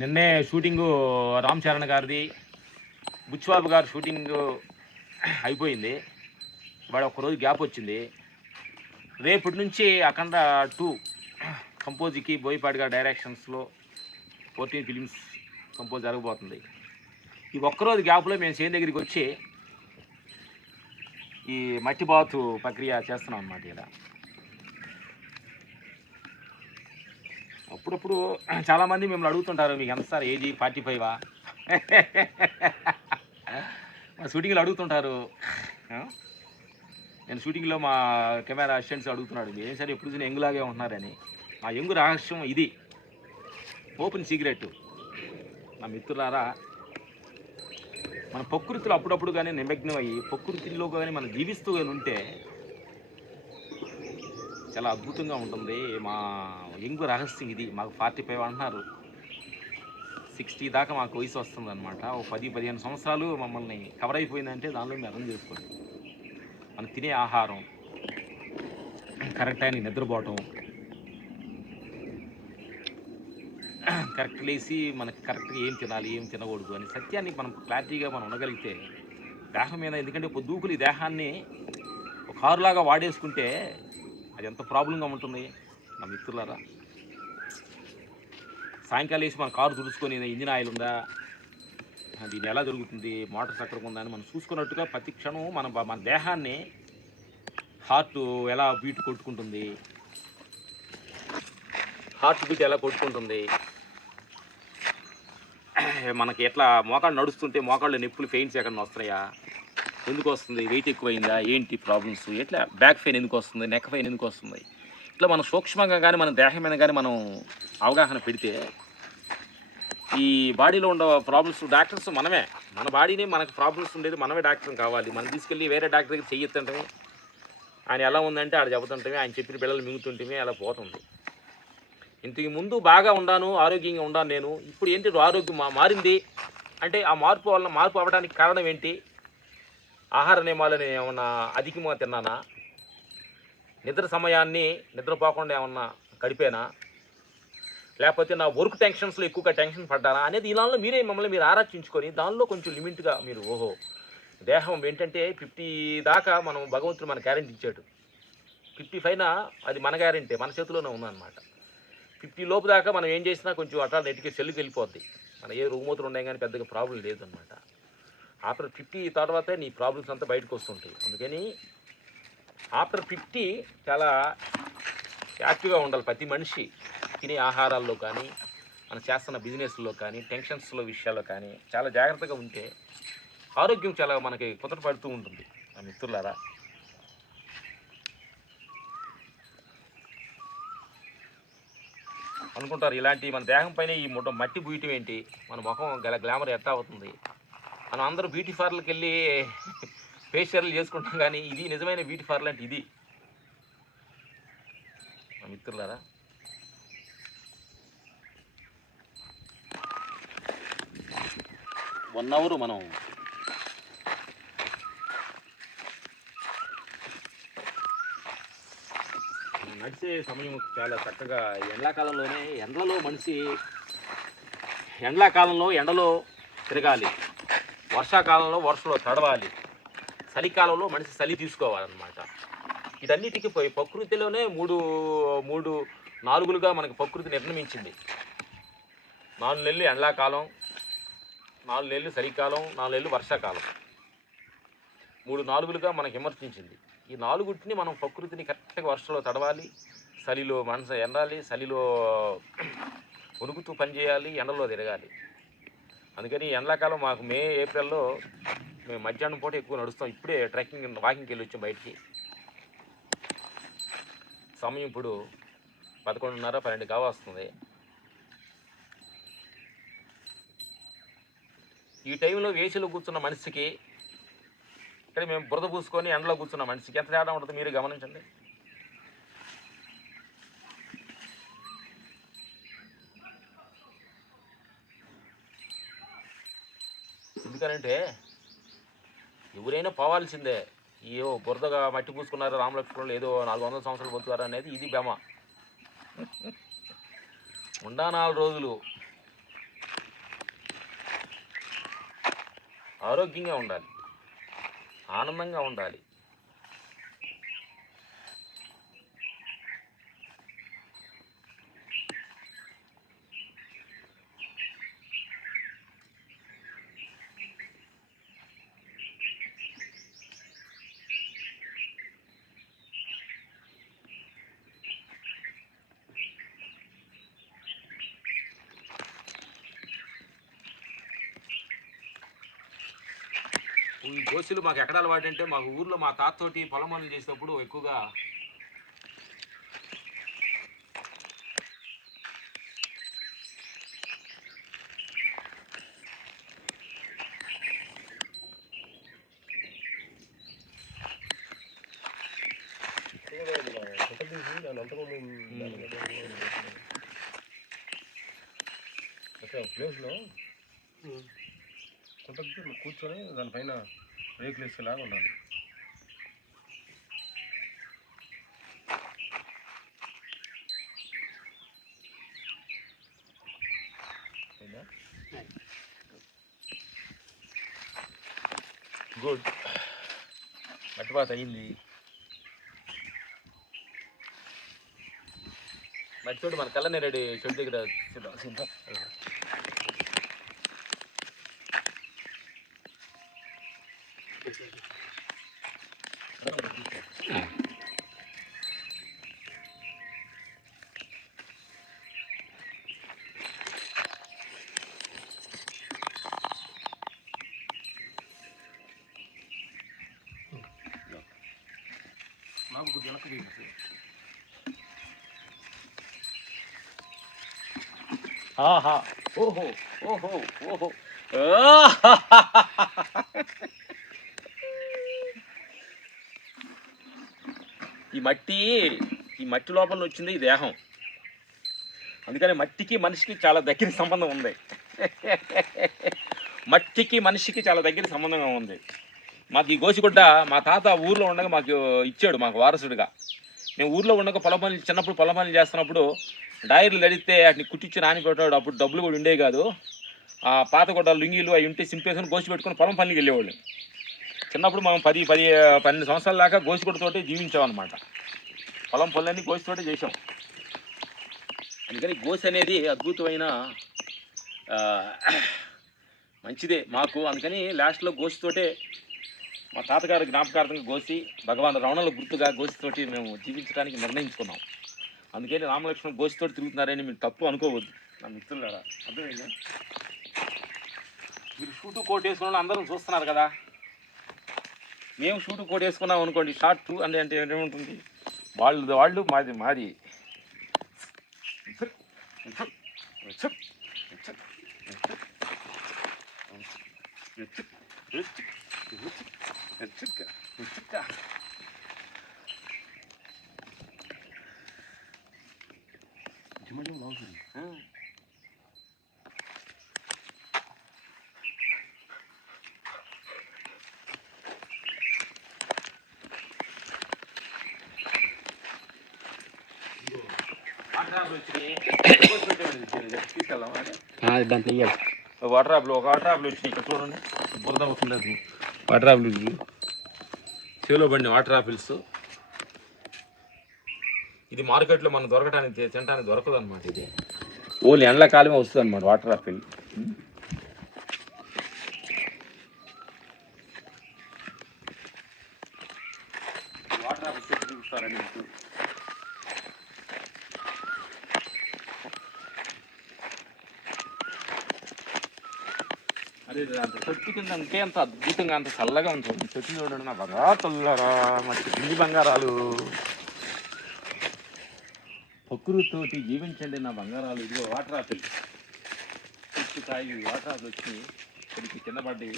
నిన్నే షూటింగు రామ్ చరణ్ గారిది బుచ్చిబాబు గారు షూటింగ్ అయిపోయింది. వాడు ఒకరోజు గ్యాప్ వచ్చింది. రేపటి నుంచి అఖండ టూ కంపోజ్కి బోయపాటి గారి డైరెక్షన్స్లో ఫోర్టీన్ ఫిలిమ్స్ కంపోజ్ జరగబోతుంది. ఈ ఒక్కరోజు గ్యాప్లో మేము చేను దగ్గరికి వచ్చి ఈ మట్టి బాతు ప్రక్రియ చేస్తున్నాం అన్నమాట ఇలా అప్పుడప్పుడు చాలామంది మిమ్మల్ని అడుగుతుంటారు మీకు ఎంత సార్ ఏజీ? ఫార్టీ ఫైవా? మా షూటింగ్లో అడుగుతుంటారు. నేను షూటింగ్లో మా కెమెరా అసిస్టెంట్స్ అడుగుతున్నాడు మీరు ఏం సార్ ఎప్పుడు చూసిన ఎంగులాగే ఉంటున్నారని? మా ఎంగు రహస్యం ఇది. Open secret. నా మిత్రులారా మన ప్రకృతిలో అప్పుడప్పుడు కానీ నిమగ్నం అయ్యి ప్రకృతిలో కానీ మనం జీవిస్తూ కానీ ఉంటే చాలా అద్భుతంగా ఉంటుంది. మా ఎంగు రహస్యం ఇది. మాకు ఫార్టీ ఫైవ్ అంటున్నారు. సిక్స్టీ దాకా మాకు వయసు వస్తుంది అనమాట ఒక పది పదిహేను సంవత్సరాలు మమ్మల్ని కవర్ అయిపోయిందంటే దానిలో మేము అర్థం చేసుకోండి. మనం తినే ఆహారం కరెక్ట్ అయిన నిద్రపోవటం. కరెక్ట్ లేసి మనకి కరెక్ట్గా ఏం తినాలి ఏం తినకూడదు అని సత్యాన్ని మనం క్లారిటీగా మనం ఉండగలిగితే దేహం మీద ఎందుకంటే పొద్దుకులు ఈ దేహాన్ని ఒక కారులాగా వాడేసుకుంటే అది ఎంత ప్రాబ్లంగా ఉంటుంది నా మిత్రులారా? సాయంకాలం వేసి మన కారు తుడుచుకొని ఇంజిన్ ఆయిల్ ఉందా? దీన్ని ఎలా దొరుకుతుంది? మోటార్ ఎక్కడ ఉందా అని మనం చూసుకున్నట్టుగా ప్రతి క్షణం మన మన దేహాన్ని హార్ట్ ఎలా బీట్ కొట్టుకుంటుంది? హార్ట్ బీట్ ఎలా కొట్టుకుంటుంది? మనకి ఎట్లా మోకాళ్ళు నడుస్తుంటే మోకాళ్ళు నొప్పులు పెయిన్స్ ఎక్కడ వస్తాయా ఎందుకు వస్తుంది వెయిట్ ఎక్కువైందా? ఏంటి ప్రాబ్లమ్స్? ఎట్లా? బ్యాక్ పెయిన్ ఎందుకు వస్తుంది నెక్ పెయిన్ ఎందుకు వస్తుంది ఇట్లా మనం సూక్ష్మంగా కానీ మన దేహం మీద కానీ మనం అవగాహన పెడితే ఈ బాడీలో ఉండే ప్రాబ్లమ్స్ డాక్టర్స్ మనమే. మన బాడీని మనకు ప్రాబ్లమ్స్ ఉండేది మనమే డాక్టర్ కావాలి. మనం తీసుకెళ్ళి వేరే డాక్టర్ దగ్గర చెయ్యొద్దంటే ఆయన ఎలా ఉందంటే ఆడ చెబుతుంటే ఆయన చెప్పిన పిల్లలు మింగుతుంటే అలా పోతుంది. ఇంతకు ముందు బాగా ఉన్నాను ఆరోగ్యంగా ఉన్నాను నేను. ఇప్పుడు ఏంటి ఆరోగ్యం మా మారింది? అంటే ఆ మార్పు వలన మార్పు అవ్వడానికి కారణం ఏంటి? ఆహార నియమాలని ఏమన్నా అధికంగా తిన్నానా? నిద్ర సమయాన్ని నిద్రపోకుండా ఏమన్నా గడిపేనా? లేకపోతే నా వర్క్ టెన్షన్స్లో ఎక్కువగా టెన్షన్ పడ్డానా? అనేది ఇలాలో మీరే మమ్మల్ని మీరు ఆరాచించుకొని దానిలో కొంచెం లిమిట్గా మీరు ఓహో దేహం ఏంటంటే ఫిఫ్టీ దాకా మనం భగవంతుడు మన గ్యారెంటీ ఇచ్చాడు. ఫిఫ్టీ పైన అది మన గ్యారెంటీ మన చేతిలోనే ఉందన్నమాట. ఫిఫ్టీ లోపు దాకా మనం ఏం చేసినా కొంచెం అట్లా నెట్కి సెల్లుకి వెళ్ళిపోద్ది. మన ఏ రుగ్మతులు ఉన్నాయి కానీ పెద్దగా ప్రాబ్లం లేదనమాట ఆఫ్టర్ ఫిఫ్టీ తర్వాతే నీ ప్రాబ్లమ్స్ అంతా బయటకు వస్తుంటాయి. అందుకని ఆఫ్టర్ ఫిఫ్టీ చాలా యాక్టివ్గా ఉండాలి ప్రతి మనిషి. తినే ఆహారాల్లో కానీ మనం చేస్తున్న బిజినెస్లో కానీ టెన్షన్స్లో విషయాల్లో కానీ చాలా జాగ్రత్తగా ఉంటే ఆరోగ్యం చాలా మనకి కుదరపడుతూ ఉంటుంది. ఆ మిత్రులారా. అనుకుంటారు ఇలాంటి మన దేహం పైన ఈ మొట్ట మట్టి బూయటం ఏంటి? మన ముఖం గల గ్లామర్ ఎట్లా అవుతుంది? మనం అందరూ బ్యూటీ పార్లర్కి వెళ్ళి ఫేషియల్ చేసుకుంటాం కానీ ఇది నిజమైన బ్యూటీ పార్లర్ అంటే ఇది. మా మిత్రులారా? వన్ అవర్ మనం నడిచే సమయం చాలా చక్కగా ఎండాకాలంలోనే ఎండలో మనిషి ఎండాకాలంలో ఎండలో తిరగాలి. వర్షాకాలంలో వర్షంలో తడవాలి. చలికాలంలో మనిషి చలి తీసుకోవాలన్నమాట. ఇదన్నిటికీ పోయి ప్రకృతిలోనే మూడు మూడు నాలుగులుగా మనకు ప్రకృతి నిర్ణయించింది. నాలుగు నెలలు ఎండాకాలం నాలుగు నెలలు చలికాలం నాలుగు నెలలు వర్షాకాలం. మూడు నాలుగులుగా మనకు విమర్శించింది. ఈ నాలుగుటిని మనం ప్రకృతిని కరెక్ట్గా వర్షంలో తడవాలి చలిలో మనసు ఎండాలి చలిలో ఉణుకుతూ పనిచేయాలి ఎండలో తిరగాలి. అందుకని ఎండాకాలం మాకు మే ఏప్రిల్లో మేము మధ్యాహ్నం పూట ఎక్కువ నడుస్తాం. ఇప్పుడే ట్రెక్కింగ్ వాకింగ్కి వెళ్ళి వచ్చాం బయటికి. సమయం ఇప్పుడు పదకొండున్నర పన్నెండు కావ వస్తుంది. ఈ టైంలో వేసిలో కూర్చున్న మనిషికి ఇక్కడ మేము బురద పూసుకొని ఎండలో కూర్చున్న మనిషికి ఎంత తేడా ఉంటుంది మీరు గమనించండి. ఎందుకనంటే ఎవరైనా పోవాల్సిందే. ఏవో బురదగా మట్టి పూసుకున్నారు రామలక్ష్మణులు ఏదో నాలుగు వందల సంవత్సరాలు బతుకుతారు అనేది ఇది భమ ఉండా నాలుగు రోజులు. ఆరోగ్యంగా ఉండాలి. ఆనందంగా ఉండాలి. గోసులు మాకు ఎక్కడ అలవాటు అంటే మాకు ఊర్లో మా తాతతోటి పొలం పనులు చేసినప్పుడు ఎక్కువగా ప్లేస్లో కొంత కూర్చొని దానిపైన రేకులు వేసేలాగా ఉండాలి. గుడ్ మట్టిపాత అయింది. మట్టితోటి మన కళ్ళని రెడీ చెట్టు దగ్గర చూద్దాం. నాకు కొద్దిగా వెనక్కి పోయింది ఆహా. ఓహో ఓహో ఓహో. ఈ మట్టి ఈ మట్టి లోపల వచ్చింది ఈ దేహం. అందుకని మట్టికి మనిషికి చాలా దగ్గర సంబంధం ఉంది. మట్టికి మనిషికి చాలా దగ్గర సంబంధంగా ఉంది. మాకు ఈ గోసిగుడ్డ మా తాత ఊర్లో ఉండగా మాకు ఇచ్చాడు మాకు వారసుడిగా. మేము ఊర్లో ఉండగా పొలం పనులు చిన్నప్పుడు పొలం పనులు చేస్తున్నప్పుడు డైర్లు అడిగితే వాటిని కుట్టించి నానిపెట్టాడు అప్పుడు డబ్బులు కూడా ఉండేవి కాదు. ఆ పాత గుడ్డ లుంగీలు అవి ఉంటే సింపేసుకొని గోసి పెట్టుకొని పొలం పనులకి వెళ్ళేవాళ్ళు. చిన్నప్పుడు మనం పది పది పన్నెండు సంవత్సరాల దాకా గోసిగుడ్డతోటే జీవించామన్నమాట. పొలం పనులన్నీ గోసితోటే చేసాం అందుకని గోసి అనేది అద్భుతమైన మంచిదే మాకు. అందుకని లాస్ట్లో గోసితోటే మా తాతగారు జ్ఞాపకార్థంగా గోసి భగవాన్ రమణల గుర్తుగా గోసితోటి మేము జీవించడానికి నిర్ణయించుకున్నాం అందుకని రామలక్ష్మణ్ గోసితోటి తిరుగుతున్నారని మీరు తప్పు అనుకోవద్దు నా మిత్రులారా అర్థమైందా మీరు షూటు కోట్ వేసుకున్న అందరం చూస్తున్నారు కదా మేము షూటు కోట్ వేసుకున్నాం అనుకోండి షార్ట్ టూ అంటే అంటే ఏముంటుంది వాళ్ళు వాళ్ళు మాది మాది జిమ్మడి లాగుతుంది దాంట్లో వాటర్ యాప్లు ఒక వాటర్ యాప్లు వచ్చినాయి ఇక్కడ చూడండి బురద అవుతుంది వాటర్ యాప్లు ఇవి పడిన వాటర్ ఆపిల్స్ ఇది మార్కెట్లో మనం దొరకడానికి తినడానికి దొరకదు అనమాట ఇది. ఓన్లీ ఎండాకాలమే వస్తుంది అనమాట వాటర్ ఆపిల్ వాటర్ యాపిల్ చెట్టు చూపిస్తారండి మీకు అరే అంత చెట్టు కింద అంటే అంత అద్భుతంగా అంత చల్లగా ఉంటుంది చెట్టు చూడండి నా బాగా చల్లరా మా పిండి బంగారాలు. ప్రకృతితోటి జీవించండి నా బంగారాలు. ఇదిగో వాటర్ ఆపిల్. చెట్టు కాయి వాటర్ ఆపిల్ వచ్చి ఇక్కడికి కింద పడ్డాయి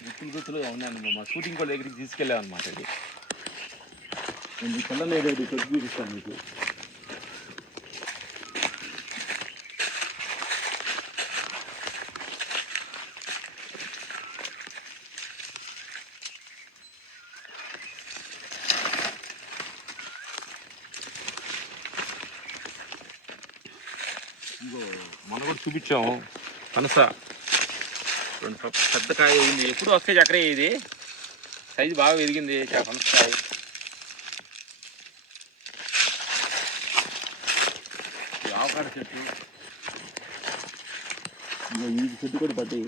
గుత్తులు గుత్తులుగా ఉన్నాను మా షూటింగ్ వాళ్ళ దగ్గరికి తీసుకెళ్ళాం అనమాట ఇది. నేను పిల్లలు చెట్టు చూపిస్తాను మీకు ఇదిగో మనం కూడా చూపించాము. పనస. రెండు పెద్ద కాయ అయింది ఎప్పుడు వస్తే చక్కరే ఇది. సైజు బాగా ఎదిగింది పనసకాయ ఆవకాడ చెట్టు. ఈ చెట్టు కూడా పడ్డాయి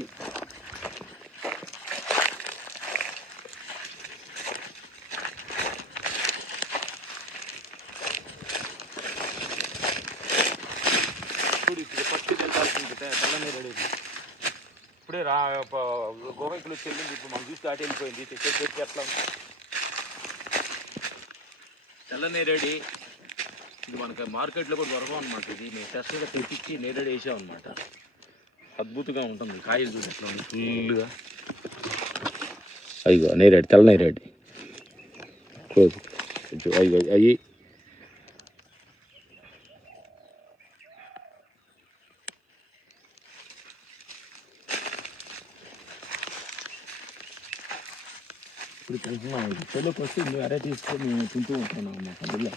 చూడు ఇప్పుడు ఫస్ట్ తెల్లాల్సింది తెల్లని రెడీ ఇప్పుడే రా గోవైపులు చెల్లింది ఇప్పుడు మనం చూసి దాటి వెళ్ళిపోయింది. చెట్టు ఎట్లా ఉంది? తెల్ల నేరేడి ఇది మనకి మార్కెట్లో కూడా దొరకవు అనమాట ఇది. మేము టెస్ట్గా తెప్పించి నేరేడు వేసాం అనమాట అద్భుతంగా ఉంటుంది కాయలు చూసి ఎట్లా ఉంది ఫుల్గా అయ్యో నేరేడు తెల్ల నేరేడు అయ్యో అయ్యి. ఇప్పుడు తింటున్నాం వస్తే మేము అరే తీసుకొని మేము తింటూ ఉంటున్నాం అన్నమాట అందులో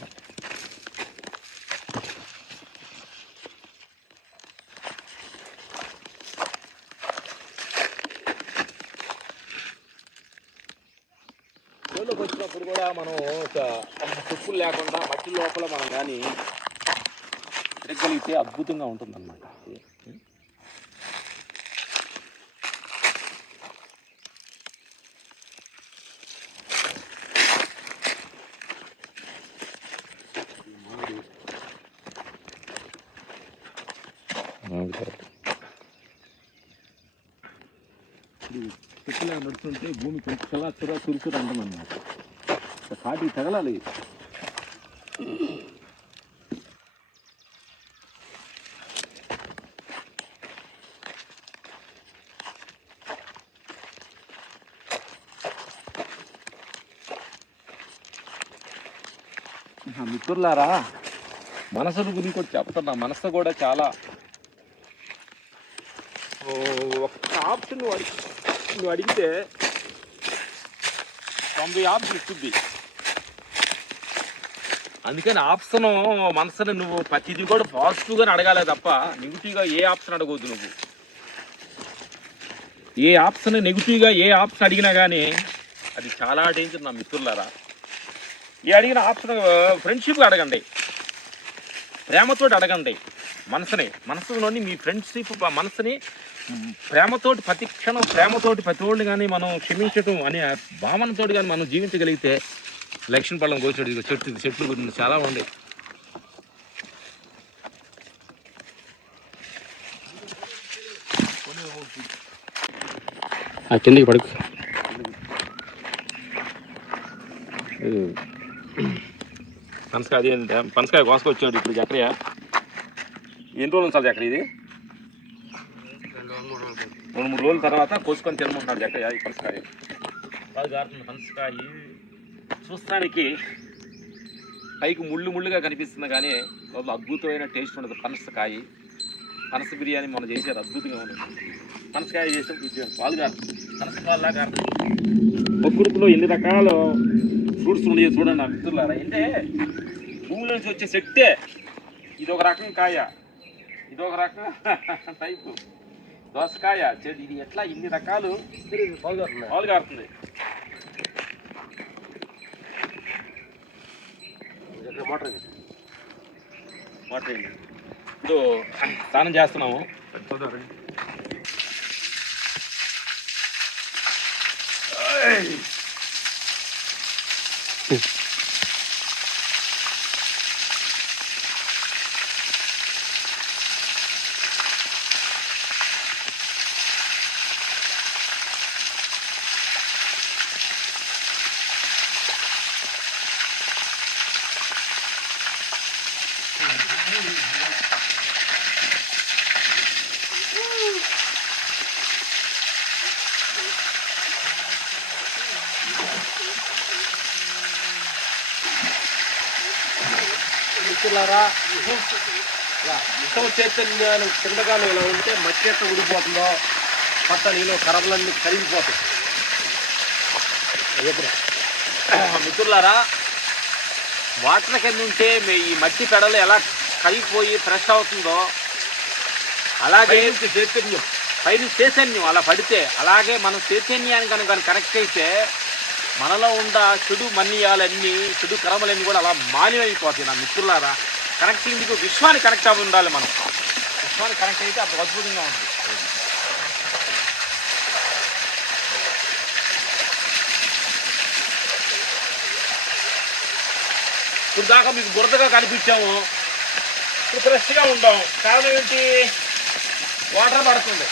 చెల్లోకి వచ్చినప్పుడు కూడా మనం ఒక చెప్పులు లేకుండా మట్టి లోపల మనం కానీ తిరగలిగితే అద్భుతంగా ఉంటుందన్నమాట అన్నమాట నడుస్తుంటే భూమి కొంచెం చలా చురా చురుకురు అంటుందన్నమాట కాటి తగలాలి. మిత్రులారా మనసును గురించి కూడా చెప్తున్నా. మనసు కూడా చాలా ఓ, ఒక్క ఆప్షన్ వాడి నువ్వు అడిగితే తొంభై ఆప్షన్ ఇస్తుంది. అందుకని ఆప్షన్ మనసుని నువ్వు ప్రతిదీ కూడా పాజిటివ్గానే అడగాలే తప్ప నెగిటివ్గా ఏ ఆప్షన్ అడగవద్దు నువ్వు. ఏ ఆప్షన్ నెగిటివ్గా ఏ ఆప్షన్ అడిగినా కానీ అది చాలా డేంజర్ నా మిత్రులారా. ఈ అడిగిన ఆప్షన్ ఫ్రెండ్షిప్గా అడగండి. ప్రేమతోటి అడగండి. మనసుని మనసులోని మీ ఫ్రెండ్షిప్ మనసుని ప్రేమతోటి ప్రతి క్షణం ప్రేమతోటి ప్రతి ఒళ్ళు కానీ మనం క్షమించటం అనే భావనతోటి కానీ మనం జీవించగలిగితే లక్ష్మణ పళ్ళం కోసాడు ఇదిగో చెట్టు చెట్లు గురించి చాలా ఉండే ఆ కిందకి పడుకు. పనసకాయ అది పనసకాయ కోసుకొచ్చాడు ఇప్పుడు చక్రయ్య ఎన్ని రోజులు ఉంచాలి అక్కడ ఇది? రెండు మూడు రోజుల తర్వాత కోసుకొని తినమంటున్నారు చక్రయ్య ఈ పనసకాయ బాగా పనసకాయ. చూస్తానికి పైకి ముళ్ళు ముళ్ళుగా కనిపిస్తుంది కానీ లోపల అద్భుతమైన టేస్ట్ ఉండదు పనసకాయ. పనస బిర్యానీ మనం చేసేది అద్భుతంగా ఉంటుంది పనసకాయ చేసాం పాలు గారుతుంది పనసకాయలా ప్రకృతిలో ఎన్ని రకాల ఫ్రూట్స్ ఉన్నాయో చూడండి నా మిత్రులారా. అంటే భూమి నుంచి వచ్చే శక్తే ఇది ఒక రకం కాయ. ఇది ఒక రకం టైపు దోసకాయ చెడు ఇది ఎట్లా ఇన్ని రకాలు పాలు కారుతుంది మోటార్ ఇది. ఇప్పుడు స్నానం చేస్తున్నాము చూడాలి. ఇలా విషం చైతన్యాలు కిందగానే ఇలా ఉంటే మట్టి ఎట్లా ఉడిపోతుందో పట్ట నీళ్ళు కరబలన్నీ కరిగిపోతాయి. మిత్రులారా వాటర్ కింద ఉంటే మీ ఈ మట్టి పెడలు ఎలా కరిగిపోయి ఫ్రెష్ అవుతుందో అలాగే చైతన్యం. పైన చైతన్యం అలా పడితే అలాగే మనం చైతన్యానికి కనుక కానీ కనెక్ట్ అయితే మనలో ఉన్న చెడు మన్నియాలన్నీ చెడు కర్మలన్నీ కూడా అలా మాన్యమైపోతాయి నా మిత్రులారా. కనెక్టింగ్ విశ్వానికి కనెక్ట్ అవి ఉండాలి మనం. విశ్వాన్ని కనెక్ట్ అయితే అప్పుడు అద్భుతంగా ఉంది. ఇప్పుడు దాకా మీకు బురదగా కనిపించాము. ఇప్పుడు ఫ్రెష్గా ఉండాం. కారణం ఏంటి? వాటర్ పడుతుంది.